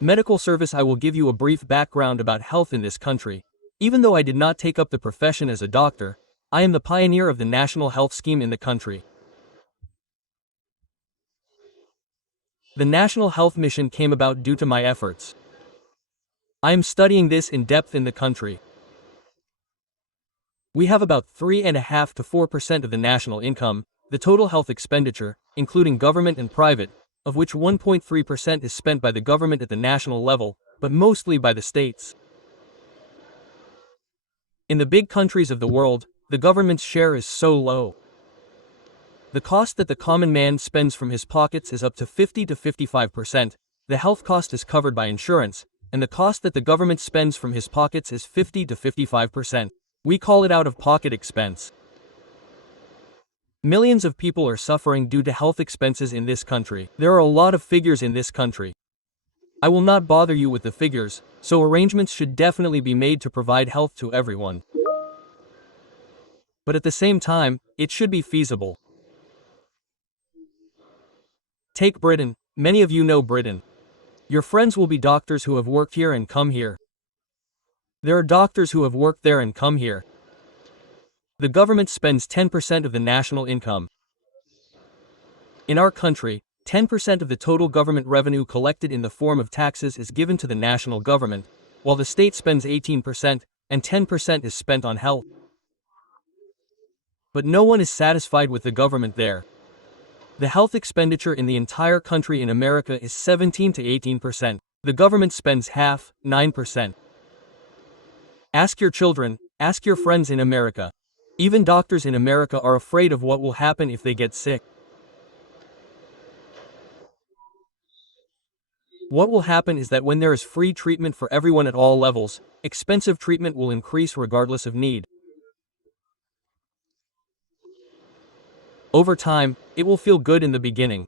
Medical service. I will give you a brief background about health in this country. Even though I did not take up the profession as a doctor, I am the pioneer of the national health scheme in the country. The National Health Mission came about due to my efforts. I am studying this in depth in the country. We have about 3.5 to 4% of the national income, the total health expenditure, including government and private, of which 1.3% is spent by the government at the national level, but mostly by the states. In the big countries of the world, the government's share is so low. The cost that the common man spends from his pockets is up to 50 to 55%, the health cost is covered by insurance, and the cost that the government spends from his pockets is 50 to 55%. We call it out-of-pocket expense. Millions of people are suffering due to health expenses in this country. There are a lot of figures in this country. I will not bother you with the figures, so arrangements should definitely be made to provide health to everyone. But at the same time, it should be feasible. Take Britain. Many of you know Britain. Your friends will be doctors who have worked here and come here. There are doctors who have worked there and come here. The government spends 10% of the national income. In our country, 10% of the total government revenue collected in the form of taxes is given to the national government, while the state spends 18%, and 10% is spent on health. But no one is satisfied with the government there. The health expenditure in the entire country in America is 17 to 18%. The government spends half, 9%. Ask your children, ask your friends in America. Even doctors in America are afraid of what will happen if they get sick. What will happen is that when there is free treatment for everyone at all levels, expensive treatment will increase regardless of need. Over time, it will feel good in the beginning.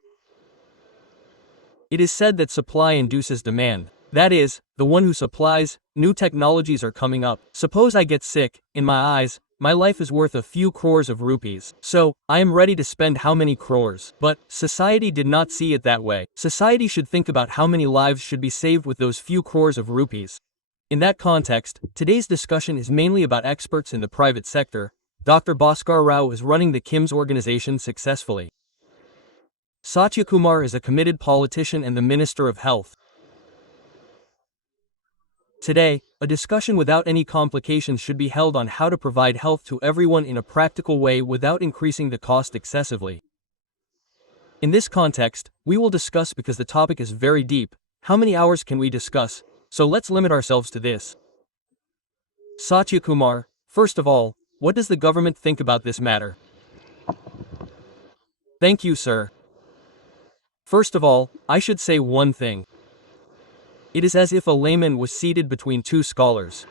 It is said that supply induces demand. That is, the one who supplies, new technologies are coming up. Suppose I get sick, in my eyes, my life is worth a few crores of rupees. So, I am ready to spend how many crores. But, society did not see it that way. Society should think about how many lives should be saved with those few crores of rupees. In that context, today's discussion is mainly about experts in the private sector. Dr. Bhaskar Rao is running the KIMS organization successfully. Satya Kumar is a committed politician and the Minister of Health. Today, a discussion without any complications should be held on how to provide health to everyone in a practical way without increasing the cost excessively. In this context, we will discuss because the topic is very deep. How many hours can we discuss? So let's limit ourselves to this. Satya Kumar, first of all, what does the government think about this matter? Thank you, sir. First of all, I should say one thing. It is as if a layman was seated between two scholars.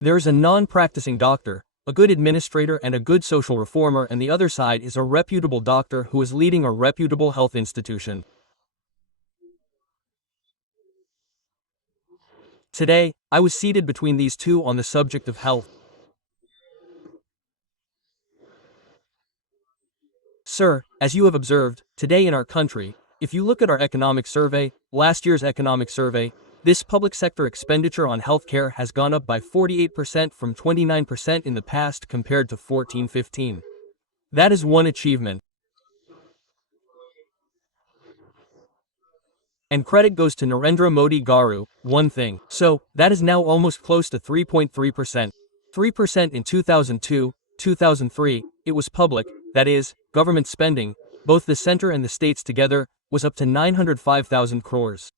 There is a non-practicing doctor, a good administrator and a good social reformer, and the other side is a reputable doctor who is leading a reputable health institution. Today, I was seated between these two on the subject of health. Sir, as you have observed, today in our country, if you look at our economic survey, last year's economic survey, this public sector expenditure on healthcare has gone up by 48% from 29% in the past compared to 14-15. That is one achievement. And credit goes to Narendra Modi Garu, one thing. So, that is now almost close to 3.3%. 3% in 2002, 2003, it was public, that is, government spending, both the center and the states together, was up to 905,000 crores.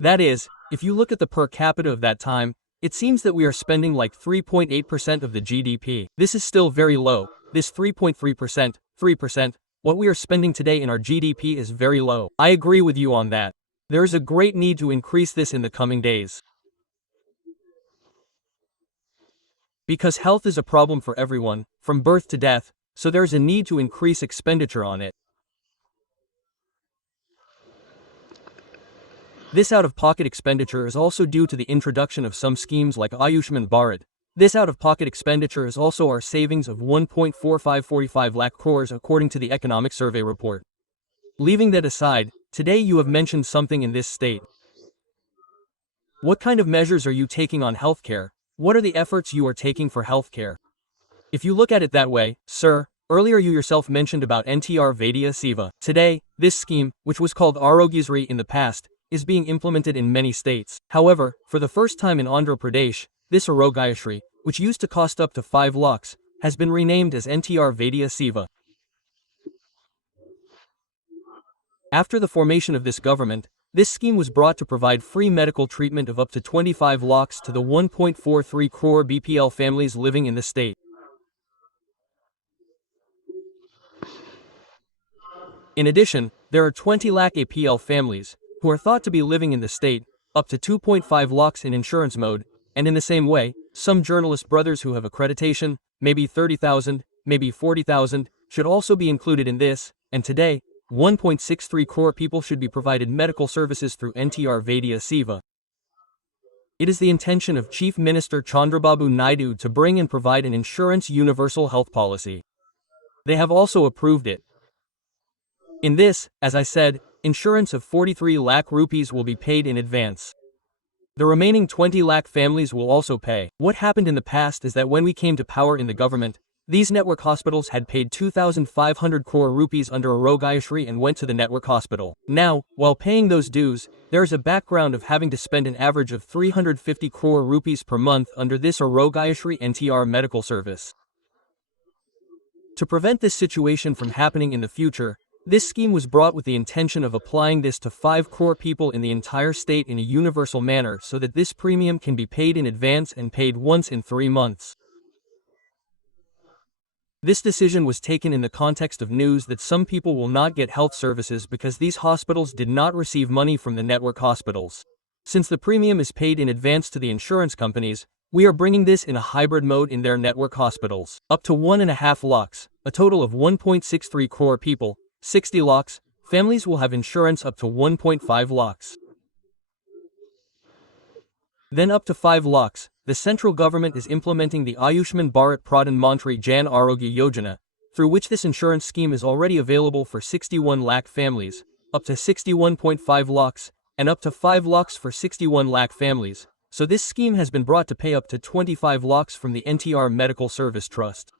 That is, if you look at the per capita of that time, it seems that we are spending like 3.8% of the GDP. This is still very low. This 3.3%, 3%, what we are spending today in our GDP is very low. I agree with you on that. There is a great need to increase this in the coming days. Because health is a problem for everyone, from birth to death, so there is a need to increase expenditure on it. This out-of-pocket expenditure is also due to the introduction of some schemes like Ayushman Bharat, This out-of-pocket expenditure is also our savings of 1.4545 lakh crores according to the Economic Survey report. Leaving that aside, today you have mentioned something in this state. What kind of measures are you taking on healthcare? What are the efforts you are taking for healthcare? If you look at it that way, sir, earlier you yourself mentioned about NTR Vaidya Seva. Today, this scheme, which was called Arogyasri in the past, is being implemented in many states. However, for the first time in Andhra Pradesh, this Arogyasri, which used to cost up to 5 lakhs, has been renamed as NTR Vaidya Seva. After the formation of this government, this scheme was brought to provide free medical treatment of up to 25 lakhs to the 1.43 crore BPL families living in the state. In addition, there are 20 lakh APL families, who are thought to be living in the state, up to 2.5 lakhs in insurance mode, and in the same way, some journalist brothers who have accreditation, maybe 30,000, maybe 40,000, should also be included in this, and today, 1.63 crore people should be provided medical services through NTR Vaidya Seva. It is the intention of Chief Minister Chandrababu Naidu to bring and provide an insurance universal health policy. They have also approved it. In this, as I said, insurance of 43 lakh rupees will be paid in advance. The remaining 20 lakh families will also pay. What happened in the past is that when we came to power in the government, these network hospitals had paid 2,500 crore rupees under Arogyasri and went to the network hospital. Now, while paying those dues, there is a background of having to spend an average of 350 crore rupees per month under this Arogyasri NTR medical service. To prevent this situation from happening in the future, this scheme was brought with the intention of applying this to 5 crore people in the entire state in a universal manner so that this premium can be paid in advance and paid once in 3 months. This decision was taken in the context of news that some people will not get health services because these hospitals did not receive money from the network hospitals. Since the premium is paid in advance to the insurance companies, we are bringing this in a hybrid mode in their network hospitals. Up to 1.5 lakhs, a total of 1.63 crore people, 60 lakhs, families will have insurance up to 1.5 lakhs. Then up to 5 lakhs, the central government is implementing the Ayushman Bharat Pradhan Mantri Jan Arogya Yojana, through which this insurance scheme is already available for 61 lakh families, up to 61.5 lakhs, and up to 5 lakhs for 61 lakh families. So this scheme has been brought to pay up to 25 lakhs from the NTR Medical Service Trust.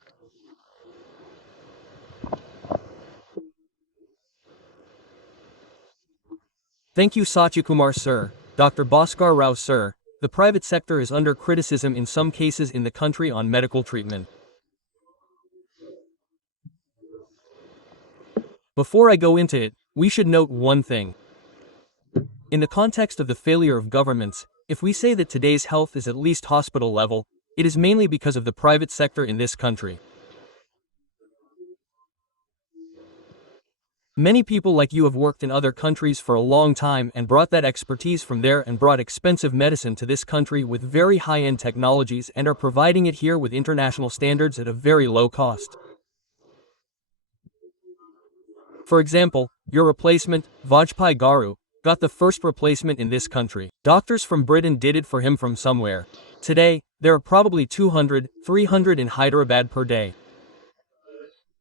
Thank you Satyakumar sir, Dr. Bhaskar Rao sir. The private sector is under criticism in some cases in the country on medical treatment. Before I go into it, we should note one thing. In the context of the failure of governments, if we say that today's health is at least hospital level, it is mainly because of the private sector in this country. Many people like you have worked in other countries for a long time and brought that expertise from there and brought expensive medicine to this country with very high-end technologies and are providing it here with international standards at a very low cost. For example, your replacement, Vajpayee Garu, got the first replacement in this country. Doctors from Britain did it for him from somewhere. Today, there are probably 200, 300 in Hyderabad per day.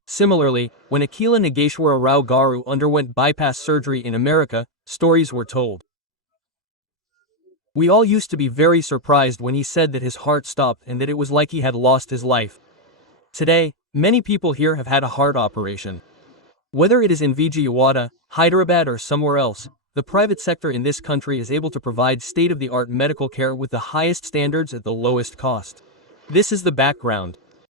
Similarly, when Akila Nageshwara Rao Garu underwent bypass surgery in America, stories were told. We all used to be very surprised when he said that his heart stopped and that it was like he had lost his life. Today, many people here have had a heart operation. Whether it is in Vijayawada, Hyderabad or somewhere else, the private sector in this country is able to provide state-of-the-art medical care with the highest standards at the lowest cost. This is the background.